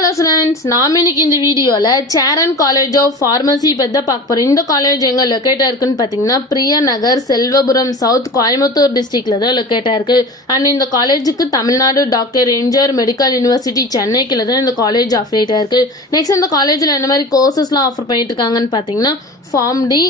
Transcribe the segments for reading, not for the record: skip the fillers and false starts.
Hello friends, நாம் இன்னைக்கு இந்த வீடியோவில் சேரன் காலேஜ் ஆஃப் ஃபார்மசி பற்றி பார்க்க போகிறோம். இந்த காலேஜ் எங்கே லொக்கேட்டாக இருக்குன்னு பார்த்தீங்கன்னா பிரியா நகர், செல்வபுரம் சவுத், கோயம்புத்தூர் டிஸ்ட்ரிக்டில் தான் லொக்கேட்டாக இருக்குது. அண்ட் இந்த காலேஜுக்கு Tamil Nadu doctor MGR medical university சென்னைக்குள்ள தான் இந்த காலேஜ் அஃபிலியேட்டாக இருக்குது. நெக்ஸ்ட் இந்த காலேஜில் என்ன மாதிரி கோர்சஸ்லாம் ஆஃபர் பண்ணிட்டு இருக்காங்கன்னு பார்த்தீங்கன்னா Pharm D,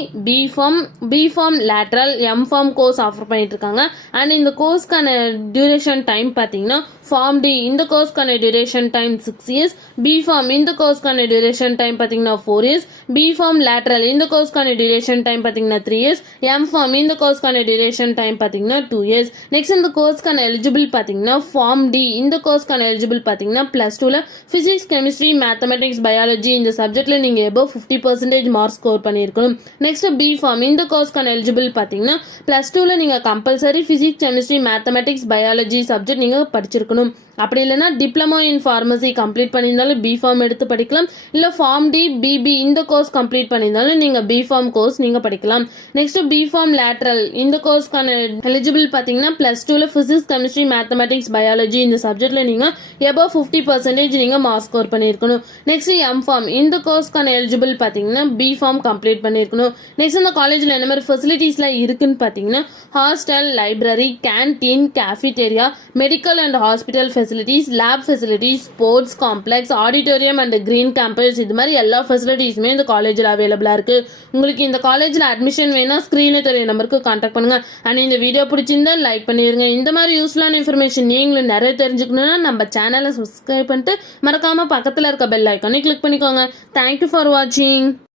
B Pharm lateral, M Pharm course offer பண்ணிட்டு இருக்காங்க. அண்ட் இந்த கோர்ஸ்க்கான டியூரேஷன் டைம் பார்த்தீங்கன்னா ஃபார்ம் டி இந்த கோர்ஸ்க்கான டியூரேஷன் டைம் 6 years, பிஃபார்ம் இந்த கோர்ஸ்க்கான டியூரேஷன் டைம் பார்த்தீங்கன்னா 4 years, பிஃபார்ம் லேட்ரல் இந்த கோர்ஸ்க்கான டியூரேஷன் டைம் பார்த்தீங்கன்னா 3 years, எம்ஃபார்ம் இந்த கோர்ஸ்க்கான டியூரேஷன் டைம் பார்த்தீங்கன்னா 2 years. நெக்ஸ்ட் இந்த கோர்ஸ்க்கான எலிஜிபிள் பார்த்தீங்கன்னா ஃபார்ம் டி இந்த கோர்ஸ்க்கான எலிஜிபிள் பார்த்தீங்கன்னா +2ல ஃபிசிக்ஸ், கெமிஸ்ட்ரி, மேத்தமெட்டிக்ஸ், பயாலஜி இந்த சப்ஜெக்ட்ல நீங்கள் எபோவ் 50% மார்க் ஸ்கோர் பண்ணியிருக்கணும். நெக்ஸ்ட் பிஃபார்ம் இந்த கோர்ஸ்க்கான எலிஜிபிள் பார்த்தீங்கன்னா +2ல நீங்கள் compulsory physics, chemistry, mathematics, biology subject நீங்கள் படிச்சிருக்கணும். அப்படி இல்லைன்னா டிப்ளமோ இன் ஃபார்மசி கம்ப்ளீட் பண்ணியிருந்தாலும் பிஃபார்ம் எடுத்து படிக்கலாம். இல்லை ஃபார்ம் டி, பிபி இந்த கோர்ஸ் கம்ப்ளீட் பண்ணியிருந்தாலும் நீங்கள் பிஃபார்ம் கோர்ஸ் நீங்கள் படிக்கலாம். நெக்ஸ்ட் பிஃபார்ம் லேட்ரல் இந்த கோர்ஸ்க்கான எலிஜிபிள் பார்த்தீங்கன்னா +2ல ஃபிசிக்ஸ், கெமிஸ்ட்ரி, மேத்தமெட்டிக்ஸ், பயாலஜி இந்த சப்ஜெக்ட்ல நீங்கள் எபோவ் 50% நீங்கள் மார்க் ஸ்கோர் பண்ணியிருக்கணும். நெக்ஸ்ட் எம்ஃபார்ம் இந்த கோர்ஸ்க்கான எலிஜிபிள் பார்த்தீங்கன்னா பிஃபார்ம் கம்ப்ளீட் பண்ணியிருக்கணும். நெக்ஸ்ட் இந்த காலேஜில் என்ன மாதிரி ஃபெசிலிட்டிஸ்லாம் இருக்குன்னு பார்த்தீங்கன்னா hostel, library, canteen, cafeteria, medical and hospital facilities, lab facilities, sports complex, auditorium and green campus இது மாதிரி எல்லா ஃபெசிலிட்டிஸுமே இந்த காலேஜில் அவைலபிளாக இருக்குது. உங்களுக்கு இந்த காலேஜில் அட்மிஷன் வேணால் ஸ்க்ரீனில் தெரிய நம்பருக்கு கான்டாக்ட் பண்ணுங்கள். அண்ட் இந்த வீடியோ பிடிச்சிருந்தா லைக் பண்ணிடுங்க. இந்த மாதிரி யூஸ்ஃபுல்லான இன்ஃபர்மேஷன் நீங்களும் நிறைய தெரிஞ்சுக்கணுன்னா நம்ம சேனலை சப்ஸ்கிரைப் பண்ணிட்டு மறக்காமல் பக்கத்தில் இருக்க பெல் ஐக்கானை கிளிக் பண்ணிக்கோங்க. தேங்க்யூ ஃபார் வாட்சிங்.